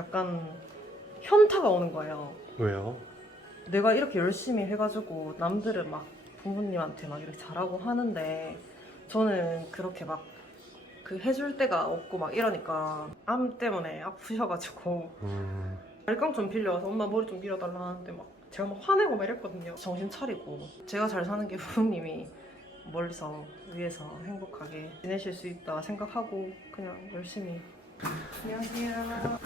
약간 현타가 오는 거예요. 왜요? 내가 이렇게 열심히 해가지고 남들은 막 부모님한테 막 이렇게 잘하고 하는데 저는 그렇게 막 그 해줄 데가 없고 막 이러니까 암 때문에 아프셔가지고 발깡 좀 빌려와서 엄마 머리 좀 밀어달라 하는데 막 제가 막 화내고 막 이랬거든요. 정신 차리고 제가 잘 사는 게 부모님이 멀리서 위에서 행복하게 지내실 수 있다 생각하고 그냥 열심히. 안녕하세요.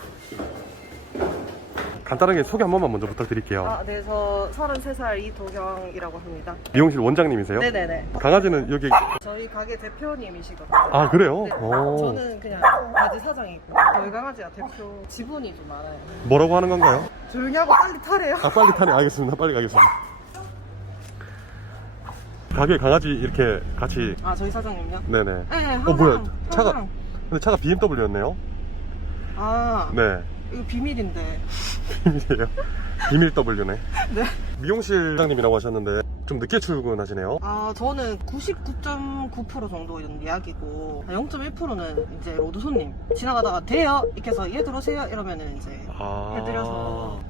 간단하게 소개 한 번만 먼저 부탁드릴게요. 네, 저 33살 이도경이라고 합니다. 미용실 원장님이세요? 네네네. 강아지는 여기. 저희 가게 대표님이시거든요. 아, 그래요? 네. 오. 저는 그냥 바지 사장이고 저희 강아지가 대표 지분이 좀 많아요. 뭐라고 하는 건가요? 조용히 하고 빨리 타래요. 아, 빨리 타네. 알겠습니다. 빨리 가겠습니다. 가게 강아지 이렇게 같이. 저희 사장님요? 네네. 네, 항상. 뭐야? 차가. 항상. 근데 차가 BMW였네요? 네. 이거 비밀인데. 비밀이에요? 비밀 W네. 네. 미용실 사장님이라고 하셨는데 좀 늦게 출근하시네요? 저는 99.9% 정도 예약이고 0.1%는 이제 로드 손님 지나가다가 돼요? 이렇게 해서 얘 들어오세요? 이러면은 이제 해드려서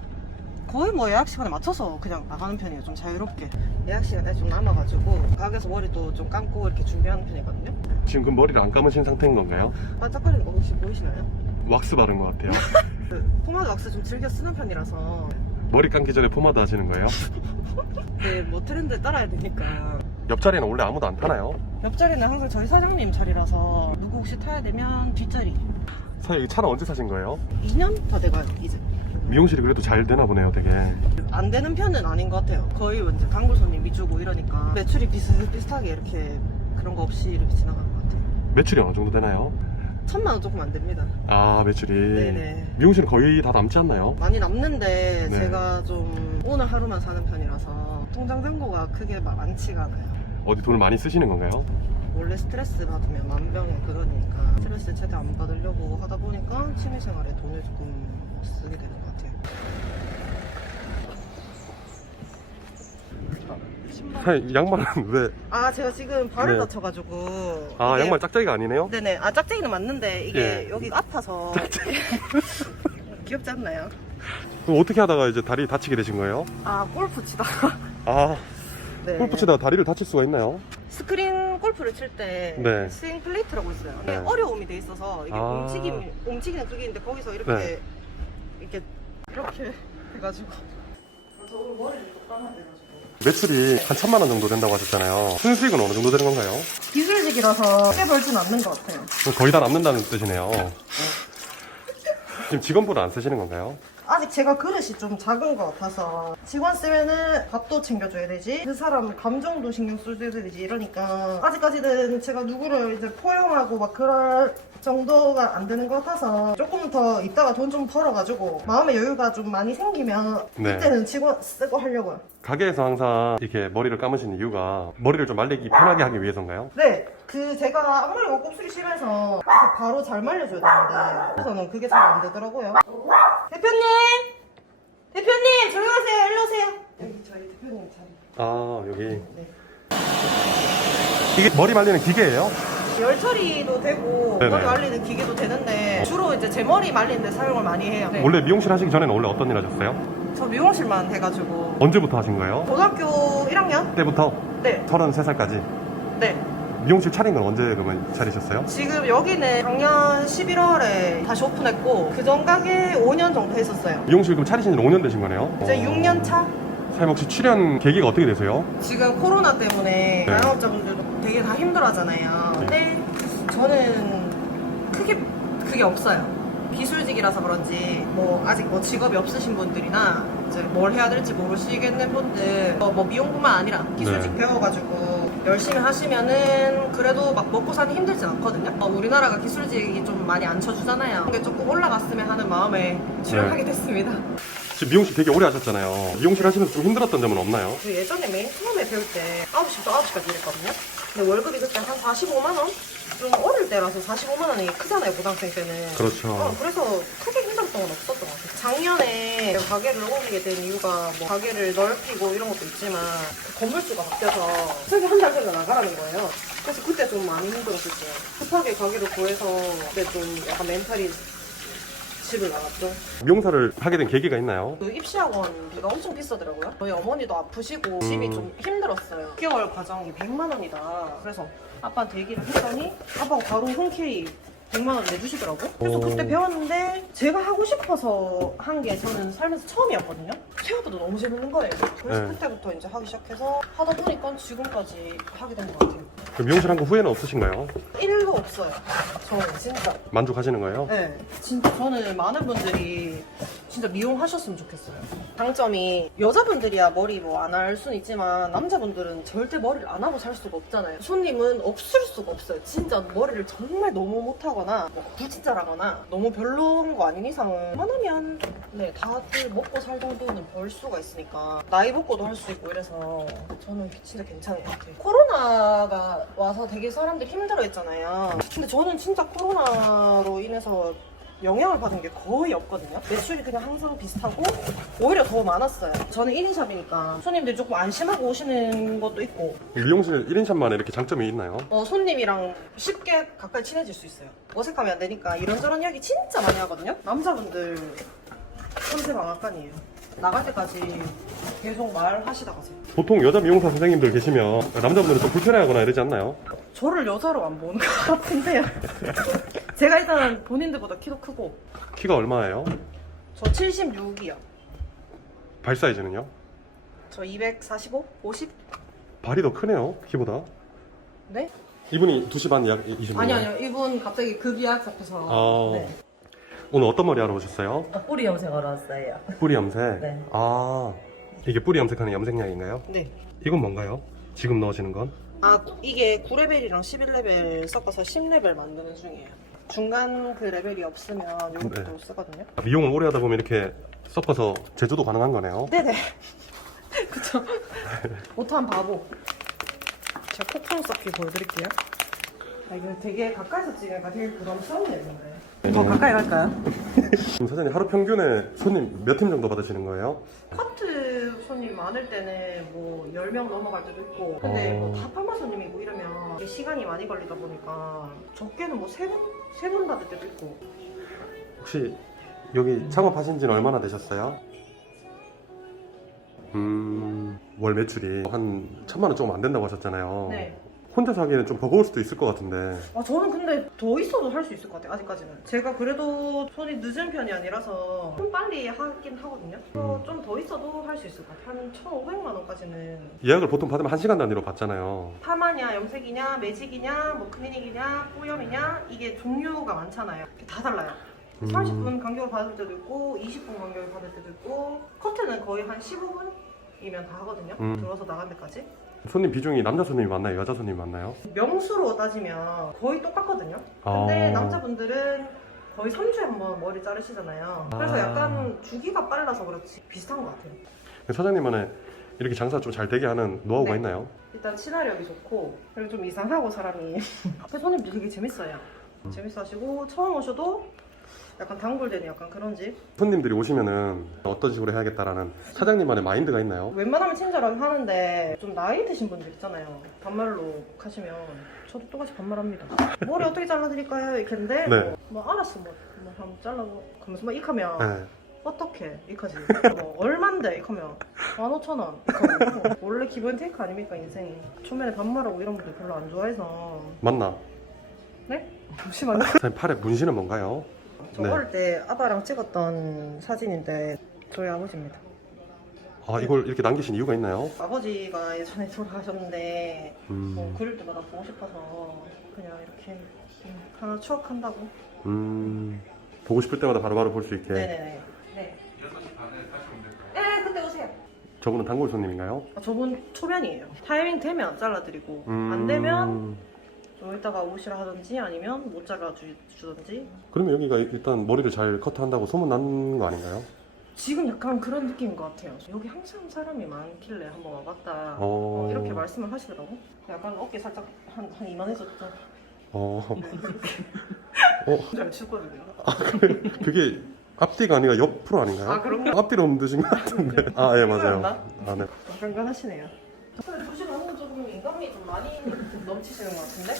거의 뭐 예약 시간에 맞춰서 그냥 나가는 편이에요. 좀 자유롭게. 예약 시간에 좀 남아가지고 가게에서 머리도 좀 감고 이렇게 준비하는 편이거든요. 지금 그 머리를 안 감으신 상태인 건가요? 반짝거리는 거 혹시 보이시나요? 왁스 바른 것 같아요. 포마드 왁스 좀 즐겨 쓰는 편이라서 머리 감기 전에 포마드 하시는 거예요? 네, 뭐 트렌드에 따라야 되니까. 옆자리는 원래 아무도 안 타나요? 옆자리는 항상 저희 사장님 자리라서 누구 혹시 타야 되면 뒷자리. 사장님, 이 차는 언제 사신 거예요? 2년 다 돼가요 이제. 미용실이 그래도 잘 되나 보네요, 되게. 안 되는 편은 아닌 것 같아요. 거의 이제 단골 손님 위주고 이러니까 매출이 비슷하게 이렇게 그런 거 없이 이렇게 지나가는 것 같아요. 매출이 어느 정도 되나요? 1,000만 원 조금 안 됩니다. 매출이. 네네. 미용실은 거의 다 남지 않나요? 많이 남는데 네. 제가 좀 오늘 하루만 사는 편이라서 통장 잔고가 크게 많지가 않아요. 어디 돈을 많이 쓰시는 건가요? 원래 스트레스 받으면 만병의 근원이니까 스트레스 최대 안 받으려고 하다 보니까 취미생활에 돈을 조금 쓰게 되는 것 같아요. 사장님, 양말은 왜? 제가 지금 발을 네. 다쳐가지고 양말 짝짝이가 아니네요? 네네. 짝짝이는 맞는데 이게 예. 여기가 아파서 귀엽지 않나요? 그럼 어떻게 하다가 이제 다리 다치게 되신 거예요? 골프 치다가 네. 골프 치다가 다리를 다칠 수가 있나요? 스크린 골프를 칠 때 네. 스윙 플레이트라고 있어요. 이게 네. 어려움이 돼 있어서 이게 움직이는 그게 있는데 거기서 이렇게 네. 이렇게 해가지고 저 오늘 머리를 또 감아야 돼가지고 매출이 한 1,000만 원 정도 된다고 하셨잖아요. 순수익은 어느 정도 되는 건가요? 기술직이라서 꽤 벌진 않는 것 같아요. 거의 다 남는다는 뜻이네요. 지금 직원분은 안 쓰시는 건가요? 아직 제가 그릇이 좀 작은 것 같아서 직원 쓰면은 밥도 챙겨줘야 되지 그 사람 감정도 신경 써줘야 되지 이러니까 아직까지는 제가 누구를 이제 포용하고 막 그럴 정도가 안 되는 것 같아서 조금 더 이따가 돈 좀 벌어가지고 마음의 여유가 좀 많이 생기면 네. 그때는 직원 쓰고 하려고요. 가게에서 항상 이렇게 머리를 감으시는 이유가 머리를 좀 말리기 편하게 하기 위해서인가요? 네, 제가 앞머리가 곱슬이 심해서 이렇게 바로 잘 말려줘야 되는데 그래서는 그게 잘 안 되더라고요. 대표님 조용히 하세요. 일로 오세요. 여기 저희 대표님 자리. 여기. 네. 이게 머리 말리는 기계예요? 열 처리도 되고 네네. 머리 말리는 기계도 되는데 주로 이제 제 머리 말리는데 사용을 많이 해요. 네. 원래 미용실 하시기 전에는 원래 어떤 일 하셨어요? 저 미용실만 해가지고 언제부터 하신 거예요? 고등학교 1학년? 때부터? 네. 33살까지? 네. 미용실 차린 건 언제 그러면 차리셨어요? 지금 여기는 작년 11월에 다시 오픈했고 그전 가게 5년 정도 했었어요. 미용실 그럼 차리신 지 5년 되신 거네요? 이제 6년 차? 사장님 혹시 출연 계기가 어떻게 되세요? 지금 코로나 때문에 네. 자영업자분들도 되게 다 힘들어하잖아요. 근데 저는 크게 그게 없어요. 기술직이라서 그런지 뭐 아직 뭐 직업이 없으신 분들이나 이제 뭘 해야 될지 모르시겠는 분들 뭐 미용뿐만 아니라 기술직 네. 배워가지고 열심히 하시면은 그래도 막 먹고 사기 힘들진 않거든요. 우리나라가 기술직이 좀 많이 안 쳐주잖아요. 그게 조금 올라갔으면 하는 마음에 출연하게 됐습니다. 지금 미용실 되게 오래 하셨잖아요. 미용실 하시면서 좀 힘들었던 점은 없나요? 그 예전에 맨 처음에 배울 때 9시부터 9시까지 일했거든요. 근데 월급이 그때 한 45만 원? 좀 어릴 때라서 45만 원이 크잖아요, 고등학생 때는. 그렇죠. 그래서 크게 힘들었던 건 없었던 것 같아요. 작년에 가게를 옮기게 된 이유가 뭐 가게를 넓히고 이런 것도 있지만 건물주가 바뀌어서 세게 한 달 전에 나가라는 거예요. 그래서 그때 좀 많이 힘들었었어요. 급하게 가게를 구해서 그때 좀 약간 멘탈이 집을 나갔죠. 미용사를 하게 된 계기가 있나요? 그 입시학원비가 엄청 비싸더라고요. 저희 어머니도 아프시고 집이 좀 힘들었어요. 6개월 과정이 100만 원이다. 그래서 아빠한테 얘기를 했더니 아빠가 바로 흔쾌히 100만 원 내주시더라고. 그래서 오. 그때 배웠는데 제가 하고 싶어서 한 게 저는 살면서 처음이었거든요. 생각보다 너무 재밌는 거예요. 그래서 네. 그때부터 이제 하기 시작해서 하다 보니까 지금까지 하게 된 것 같아요. 그 미용실 한 거 후회는 없으신가요? 1도 없어요. 저는 진짜. 만족하시는 거예요? 네, 진짜 저는 많은 분들이 진짜 미용하셨으면 좋겠어요. 장점이 여자분들이야 머리 뭐 안 할 수는 있지만 남자분들은 절대 머리를 안 하고 살 수가 없잖아요. 손님은 없을 수가 없어요. 진짜 머리를 정말 너무 못하거나 뭐 불친절하거나 너무 별로인 거 아닌 이상은 하나면 네 다들 먹고 살 정도는 벌 수가 있으니까 나이 먹고도 할 수 있고 이래서 저는 진짜 괜찮은 것 같아요. 코로나가 와서 되게 사람들 힘들어했잖아요. 근데 저는 진짜 코로나로 인해서 영향을 받은 게 거의 없거든요. 매출이 그냥 항상 비슷하고 오히려 더 많았어요. 저는 1인샵이니까 손님들이 조금 안심하고 오시는 것도 있고 미용실 1인샵만에 이렇게 장점이 있나요? 손님이랑 쉽게 가까이 친해질 수 있어요. 어색하면 안 되니까 이런저런 이야기 진짜 많이 하거든요. 남자분들 컨셉방앗간이에요. 나갈 때까지 계속 말하시다 가세요. 보통 여자 미용사 선생님들 계시면 남자분들은 좀 불편해하거나 이러지 않나요? 저를 여자로 안 보는 것 같은데요. 제가 일단은 본인들보다 키도 크고 키가 얼마예요? 저 76이요. 발 사이즈는요? 저 245? 50? 발이 더 크네요, 키보다. 네? 이분이 2시 반 예약이신 분이요? 아니요. 이분 갑자기 급예약 잡혀서. 아. 네. 오늘 어떤 머리 하러 오셨어요? 뿌리 염색하러 왔어요. 뿌리 염색? 네. 아, 이게 뿌리 염색하는 염색약인가요? 네. 이건 뭔가요? 지금 넣으시는 건? 아, 이게 9레벨이랑 11레벨 섞어서 10레벨 만드는 중이에요. 중간 그 레벨이 없으면 요것도 네. 쓰거든요. 미용을 오래 하다 보면 이렇게 섞어서 제조도 가능한 거네요. 네네. 그쵸. 못한 바보. 제가 콧구멍 썩기 보여드릴게요. 아, 이거 되게 가까이서 찍으니까 되게 부담스러운 내용인데. 더 가까이 갈까요? 그럼 사장님 하루 평균에 손님 몇 팀 정도 받으시는 거예요? 커트 손님 많을 때는 뭐 10명 넘어갈 때도 있고 근데 뭐 다 파마 손님이고 이러면 이게 시간이 많이 걸리다 보니까 적게는 뭐 3분 받을 때도 있고. 혹시 여기 창업하신 지는 얼마나 되셨어요? 월 매출이 한 1,000만 원 조금 안 된다고 하셨잖아요. 네. 혼자서 하기에는 좀 버거울 수도 있을 것 같은데. 아, 저는 근데 더 있어도 할 수 있을 것 같아요, 아직까지는. 제가 그래도 손이 늦은 편이 아니라서 좀 빨리 하긴 하거든요. 좀 더 있어도 할 수 있을 것 같아요. 한 1,500만 원까지는. 예약을 보통 받으면 1시간 단위로 받잖아요. 파마냐, 염색이냐, 매직이냐, 뭐 클리닉이냐, 뿌염이냐 이게 종류가 많잖아요. 다 달라요. 30분 간격으로 받을 때도 있고 20분 간격으로 받을 때도 있고 커트는 거의 한 15분이면 다 하거든요. 들어서 나간 데까지. 손님 비중이 남자 손님이 많나요? 여자 손님이 많나요? 명수로 따지면 거의 똑같거든요. 근데 아. 남자분들은 거의 3주에 한 번 머리 자르시잖아요. 그래서 아. 약간 주기가 빨라서 그렇지 비슷한 것 같아요. 사장님만의 이렇게 장사 좀 잘 되게 하는 노하우가 네. 있나요? 일단 친화력이 좋고 그리고 좀 이상하고 사람이 앞에 손님들 되게 재밌어요. 재밌어 하시고 처음 오셔도 약간 단골되는 약간 그런 집. 손님들이 오시면은 어떤 식으로 해야겠다라는 사장님만의 마인드가 있나요? 웬만하면 친절하게 하는데 좀 나이 드신 분들 있잖아요. 반말로 하시면 저도 똑같이 반말합니다. 머리 어떻게 잘라드릴까요? 이렇게 했는데 네. 뭐 알았어 뭐 한번 잘라고 그러면서 막 이카면 네. 어떻게 이카지? 뭐 얼만데 이카면 15,000원 이카고 원래 기본 테이크 아닙니까 인생이. 초면에 반말하고 이런 분들 별로 안 좋아해서. 맞나? 네? 잠시만요. 사장님 팔에 문신은 뭔가요? 저 네. 어릴 때 아빠랑 찍었던 사진인데 저희 아버지입니다. 아 이걸 이렇게 남기신 이유가 있나요? 아버지가 예전에 돌아가셨는데 뭐 음, 그릴 때마다 보고 싶어서 그냥 이렇게 하나 추억한다고. 보고 싶을 때마다 바로바로 볼 수 있게. 네네네. 네. 네, 그때 오세요. 저분은 단골 손님인가요? 아, 저분 초면이에요. 타이밍 되면 잘라드리고 안 되면 좀 이따가 오시라 하든지 아니면 못 잘라주든지. 그러면 여기가 일단 머리를 잘 커트한다고 소문 난 거 아닌가요? 지금 약간 그런 느낌인 것 같아요. 여기 항상 사람이 많길래 한번 와봤다. 어. 이렇게 말씀을 하시더라고. 약간 어깨 살짝 한 이만해졌죠. 어. 잘 추거든요. 그게 앞뒤가 아니라 옆으로 아닌가요? 아, 그런가? 앞뒤로 옮드신 것 같은데. 아, 예, 맞아요. 그랬나? 아, 네. 간간하시네요. 근데 도시락은 조금 인간미 좀 많이 넘치시는 것 같은데?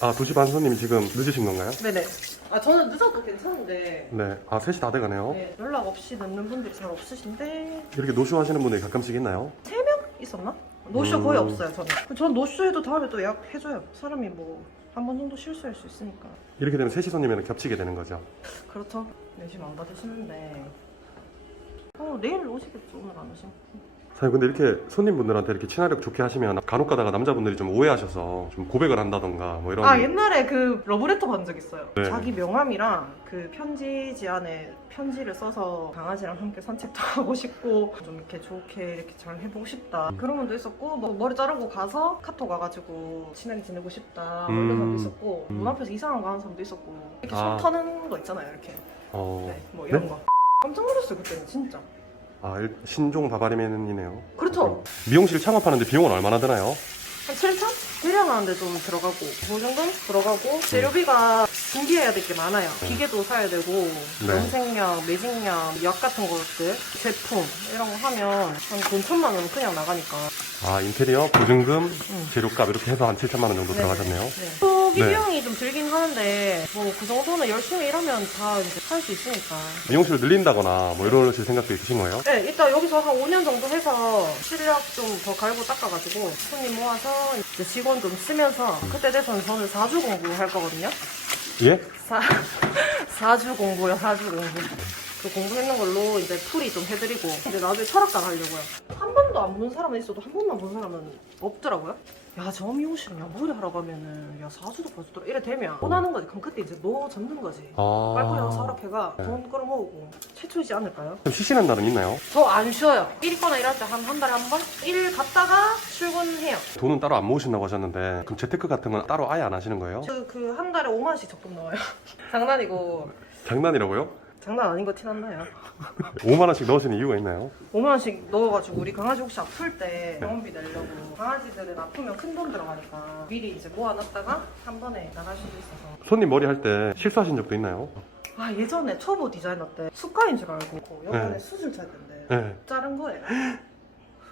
아, 2시 반 손님이 지금 늦으신 건가요? 네네. 아 저는 늦어도 괜찮은데 네. 아, 3시 다 돼가네요. 네, 연락 없이 늦는 분들이 잘 없으신데 이렇게 노쇼 하시는 분들이 가끔씩 있나요? 3명 있었나? 노쇼 거의 없어요 저는. 전 노쇼해도 다음에 또 예약해줘요. 사람이 뭐 한 번 정도 실수할 수 있으니까. 이렇게 되면 3시 손님이랑 겹치게 되는 거죠. 그렇죠. 네, 지금 안 받으시는데 내일 오시겠죠. 오늘 안 오시면. 사장님, 근데 이렇게 손님분들한테 이렇게 친화력 좋게 하시면 간혹 가다가 남자분들이 좀 오해하셔서 좀 고백을 한다던가 뭐 이런. 아 옛날에 그 러브레터 받은 적 있어요. 네. 자기 명함이랑 그 편지지 안에 편지를 써서 강아지랑 함께 산책도 하고 싶고 좀 이렇게 좋게 이렇게 잘 해보고 싶다 그런 분도 있었고, 뭐 머리 자르고 가서 카톡 와가지고 친하게 지내고 싶다 뭐 이런 사람도 있었고, 문 앞에서 이상한 거 하는 사람도 있었고, 이렇게 아. 손 터는 거 있잖아요 이렇게. 네, 뭐 이런 네? 거 깜짝 놀랐어요 그때는 진짜. 아, 신종 바바리맨이네요. 그렇죠. 미용실 창업하는데 비용은 얼마나 드나요? 한 7천? 대량하는데 좀 들어가고 보증금 들어가고 재료비가 준비해야 될 게 많아요. 기계도 사야 되고 염색약, 매직약, 약 같은 것들, 제품 이런 거 하면 한 돈 1,000만 원 그냥 나가니까. 아, 인테리어, 보증금, 재료값 이렇게 해서 한 7천만 원 정도 네. 들어가셨네요. 네. 초기 네. 비용이 좀 들긴 하는데 뭐 그 정도는 열심히 일하면 다 이제 할 수 있으니까. 미용실을 늘린다거나 뭐 이러실 생각도 있으신 거예요? 네, 일단 여기서 한 5년 정도 해서 실력 좀 더 갈고 닦아가지고 손님 모아서 이제 직원 좀 쓰면서 그때 돼서는 저는 4주 공부할 거거든요. 예? 4주 공부요, 4주 공부. 그 공부했는 걸로 이제 풀이 좀 해드리고 이제 나중에 철학관 하려고요. 한 번도 안 본 사람은 있어도 한 번만 본 사람은 없더라고요. 야, 저 미용실이야 머리 하러 가면은 야 4주도 봐주더라 이래 되면 원하는 거지. 그럼 그때 이제 너 잡는 거지. 빨리빨리 하고 사락해가 돈 끌어모으고 최초이지 않을까요? 그럼 쉬시는 날은 있나요? 저 안 쉬어요. 일 있거나 일할 때 한 달에 한 번? 일 갔다가 출근해요. 돈은 따로 안 모으신다고 하셨는데 그럼 재테크 같은 건 따로 아예 안 하시는 거예요? 그 한 달에 5만 원씩 적금 넣어요. 장난이고. 장난이라고요? 장난 아닌 거 티났나요? 5만 원씩 넣으시는 이유가 있나요? 5만 원씩 넣어가지고 우리 강아지 혹시 아플 때 병원비 내려고. 강아지들은 아프면 큰 돈 들어가니까 미리 이제 모아놨다가 한 번에 나갈 수도 있어서. 손님 머리 할 때 실수하신 적도 있나요? 아 예전에 초보 디자이너 때 수가인 줄 알고 요번에 네. 수술 잤는데 네. 자른 거예요.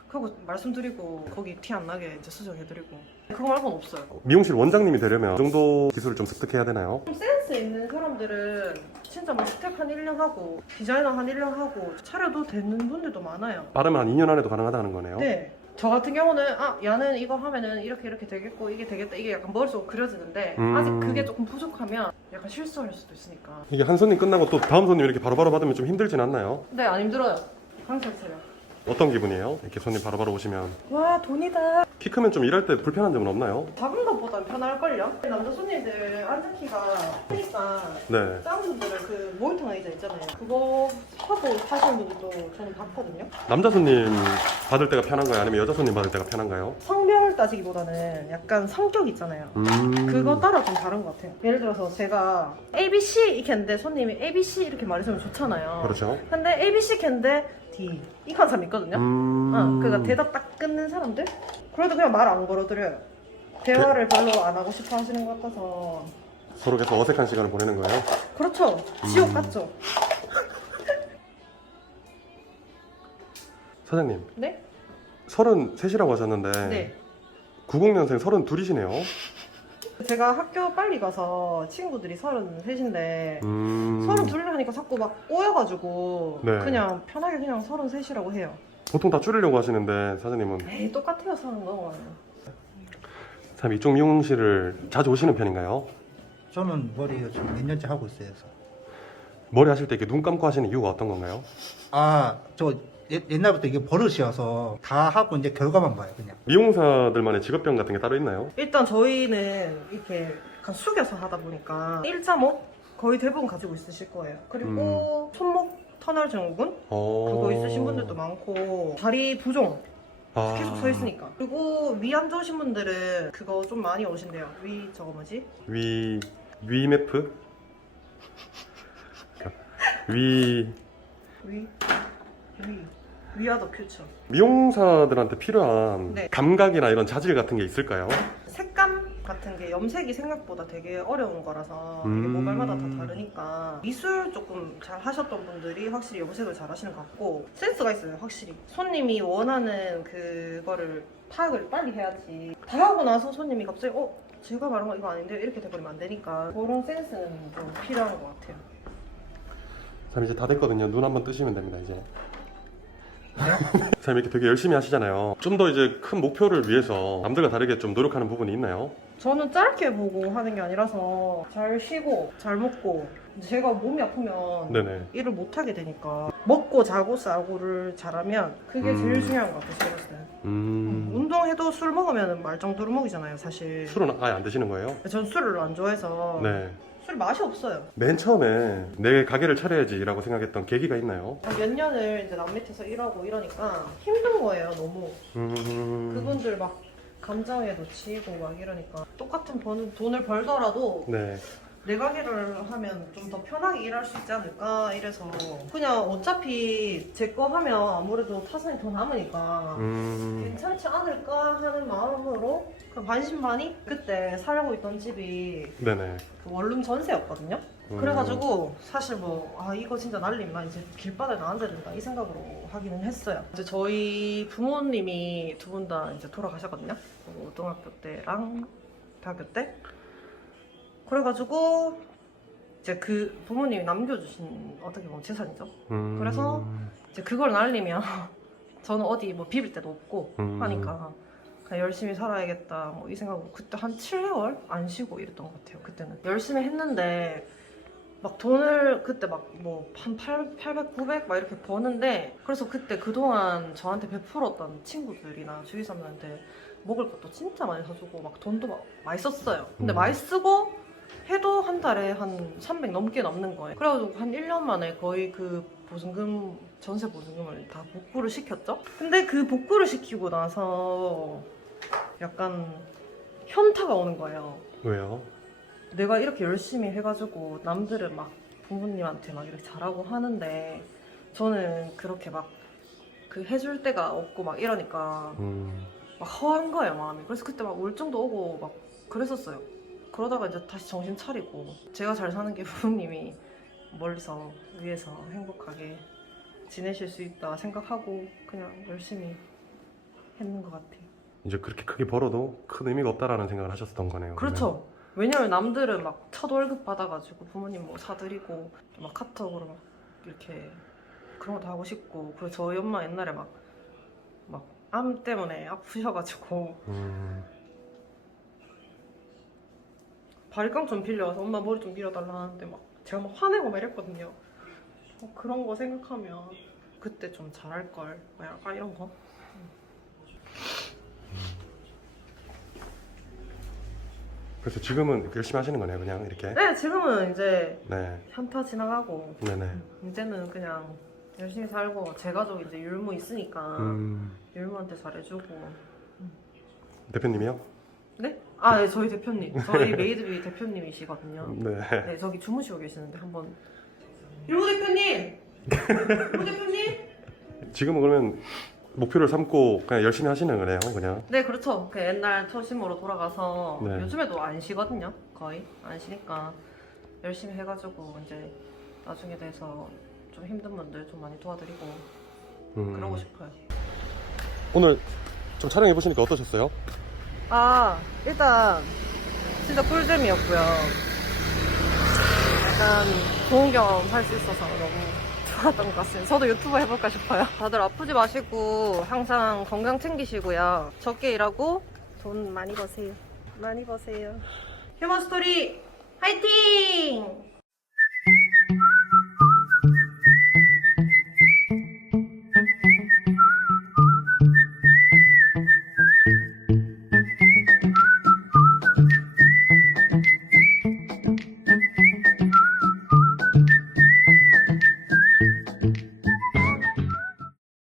그리고 말씀드리고 거기 티 안 나게 이제 수정해드리고. 그거 말고는 없어요. 미용실 원장님이 되려면 이 정도 기술을 좀 습득해야 되나요? 좀 센스 있는 사람들은 진짜 뭐 스텝 한 1년 하고 디자이너 한 1년 하고 차려도 되는 분들도 많아요. 빠르면 한 2년 안에도 가능하다는 거네요. 네. 저 같은 경우는 야는 이거 하면은 이렇게 되겠고 이게 되겠다 이게 약간 머릿속으로 그려지는데 아직 그게 조금 부족하면 약간 실수할 수도 있으니까. 이게 한 손님 끝나고 또 다음 손님 이렇게 바로바로 받으면 좀 힘들진 않나요? 네, 안 힘들어요. 항상 써요. 어떤 기분이에요? 이렇게 손님 바로바로 오시면. 와 돈이다. 키 크면 좀 일할 때 불편한 점은 없나요? 작은 것보단 편할걸요? 남자 손님들 앉은 키가 크니까 네. 작은 분들은 그 모니터 의자 있잖아요. 그거 하고 타시는 분들도 저는 봤거든요. 남자 손님 받을 때가 편한가요? 아니면 여자 손님 받을 때가 편한가요? 성별을 따지기보다는 약간 성격 있잖아요. 그거 따라 좀 다른 것 같아요. 예를 들어서 제가 ABC 이렇게 했는데 손님이 ABC 이렇게 말해주면 좋잖아요. 그렇죠. 근데 ABC 캔데 D 이렇게 하는 사람 있거든요. 그러니까 대답 딱 끊는 사람들? 그래도 그냥 말 안 걸어드려요. 대화를 별로 안 하고 싶어 하시는 것 같아서. 서로 계속 어색한 시간을 보내는 거예요? 그렇죠. 지옥 같죠. 사장님, 네? 33이라고 하셨는데 네. 90년생 32이시네요. 제가 학교 빨리 가서 친구들이 33인데 32를 하니까 자꾸 막 꼬여가지고 네. 그냥 편하게 그냥 33이라고 해요. 보통 다 줄이려고 하시는데 사장님은 에이 똑같아요. 30 참 이쪽 미용실을 자주 오시는 편인가요? 저는 머리 지금 몇 년째 하고 있어요. 그래서. 머리 하실 때 이렇게 눈 감고 하시는 이유가 어떤 건가요? 저 옛날부터 이게 버릇이어서 다 하고 이제 결과만 봐요, 그냥. 미용사들만의 직업병 같은 게 따로 있나요? 일단 저희는 이렇게 약간 숙여서 하다 보니까 일자목 거의 대부분 가지고 있으실 거예요. 그리고 손목 터널 증후군 그거 있으신 분들도 많고 다리 부종 계속 서 있으니까. 그리고 위 안 좋으신 분들은 그거 좀 많이 오신대요. 위 저거 뭐지? 위메프? 위아더 퓨처. 미용사들한테 필요한 네. 감각이나 이런 자질 같은 게 있을까요? 색감 같은 게 염색이 생각보다 되게 어려운 거라서 이게 모발마다 다 다르니까 미술 조금 잘 하셨던 분들이 확실히 염색을 잘 하시는 것 같고 센스가 있어요. 확실히 손님이 원하는 그거를 파악을 빨리 해야지. 다 하고 나서 손님이 갑자기 제가 말한 거 이거 아닌데 이렇게 돼버리면 안 되니까 그런 센스는 좀 필요한 것 같아요. 참 이제 다 됐거든요. 눈 한번 뜨시면 됩니다 이제. 참 이렇게 되게 열심히 하시잖아요. 좀 더 이제 큰 목표를 위해서 남들과 다르게 좀 노력하는 부분이 있나요? 저는 짧게 보고 하는 게 아니라서 잘 쉬고 잘 먹고 제가 몸이 아프면 네네. 일을 못 하게 되니까 먹고 자고 싸고를 잘하면 그게 제일 중요한 것 같아요. 제가 봤을 때는. 운동해도 술 먹으면 말짱 두루먹이잖아요 사실. 술은 아예 안 드시는 거예요? 전 술을 안 좋아해서 네. 술 맛이 없어요. 맨 처음에 내 가게를 차려야지라고 생각했던 계기가 있나요? 몇 년을 이제 남 밑에서 일하고 이러니까 힘든 거예요 너무. 음... 그분들 막 감정에도 치이고 막 이러니까 똑같은 돈을 벌더라도 네. 내 가게를 하면 좀 더 편하게 일할 수 있지 않을까 이래서 그냥 어차피 제 거 하면 아무래도 타산이 더 남으니까 괜찮지 않을까 하는 마음으로 그 반신반의 그때 살고 있던 집이 네네. 그 원룸 전세였거든요. 그래가지고 사실 뭐 이거 진짜 날리면 이제 길바닥에 나앉아야 된다 이 생각으로 하기는 했어요. 이제 저희 부모님이 두 분 다 이제 돌아가셨거든요. 고등학교 때랑 대학교 때. 그래가지고 이제 그 부모님이 남겨주신 어떻게 보면 재산이죠. 그래서 이제 그걸 날리면 저는 어디 뭐 비빌 데도 없고 하니까 그냥 열심히 살아야겠다 뭐 이 생각으로 그때 한 7개월 안 쉬고 이랬던 것 같아요. 그때는 열심히 했는데 막 돈을 그때 막 뭐 한 800, 900 막 이렇게 버는데 그래서 그때 그동안 저한테 베풀었던 친구들이나 주위 사람들한테 먹을 것도 진짜 많이 사주고 막 돈도 막 많이 썼어요. 근데 많이 쓰고 해도 한 달에 한 300 넘게 남는 거예요. 그래가지고 한 1년 만에 거의 그 보증금, 전세 보증금을 다 복구를 시켰죠. 근데 그 복구를 시키고 나서 약간 현타가 오는 거예요. 왜요? 내가 이렇게 열심히 해가지고 남들은 막 부모님한테 막 이렇게 잘하고 하는데 저는 그렇게 막 그 해줄 데가 없고 막 이러니까 막 허한 거예요 마음이. 그래서 그때 막 우울증도 오고 막 그랬었어요. 그러다가 이제 다시 정신 차리고 제가 잘 사는 게 부모님이 멀리서 위에서 행복하게 지내실 수 있다 생각하고 그냥 열심히 했는 것 같아요. 이제 그렇게 크게 벌어도 큰 의미가 없다라는 생각을 하셨던 거네요. 그렇죠. 왜냐면 남들은 막 첫 월급 받아가지고 부모님 뭐 사드리고 막 카톡으로 막 이렇게 그런 것도 하고 싶고 그리고 저희 엄마 옛날에 막 암 때문에 아프셔가지고 바리깡 좀 빌려와서 엄마 머리 좀 밀어달라 하는데 막 제가 막 화내고 막 이랬거든요. 그런 거 생각하면 그때 좀 잘할걸 약간 이런 거. 그래서 지금은 열심히 하시는 거네요, 그냥 이렇게. 네, 지금은 이제 네. 현타 지나가고 네네. 이제는 그냥 열심히 살고 제 가족 이제 율무 있으니까 율무한테 잘해주고. 대표님이요? 네? 네, 저희 대표님. 저희 메이드비 대표님이시거든요. 네. 네, 저기 주무시고 계시는데 한번. 율무 대표님! 율무 대표님! 지금은 그러면 목표를 삼고 그냥 열심히 하시는 거네요, 그냥. 네, 그렇죠. 그 옛날 초심으로 돌아가서 네. 요즘에도 안 쉬거든요. 거의 안 쉬니까 열심히 해가지고 이제 나중에 돼서 좀 힘든 분들 좀 많이 도와드리고 그러고 싶어요. 오늘 좀 촬영해 보시니까 어떠셨어요? 일단 진짜 꿀잼이었고요. 약간 좋은 경험 할 수 있어서 너무 좋았던 것 같습니다. 저도 유튜브 해볼까 싶어요. 다들 아프지 마시고 항상 건강 챙기시고요. 적게 일하고 돈 많이 버세요. 많이 버세요. 휴먼 스토리 화이팅!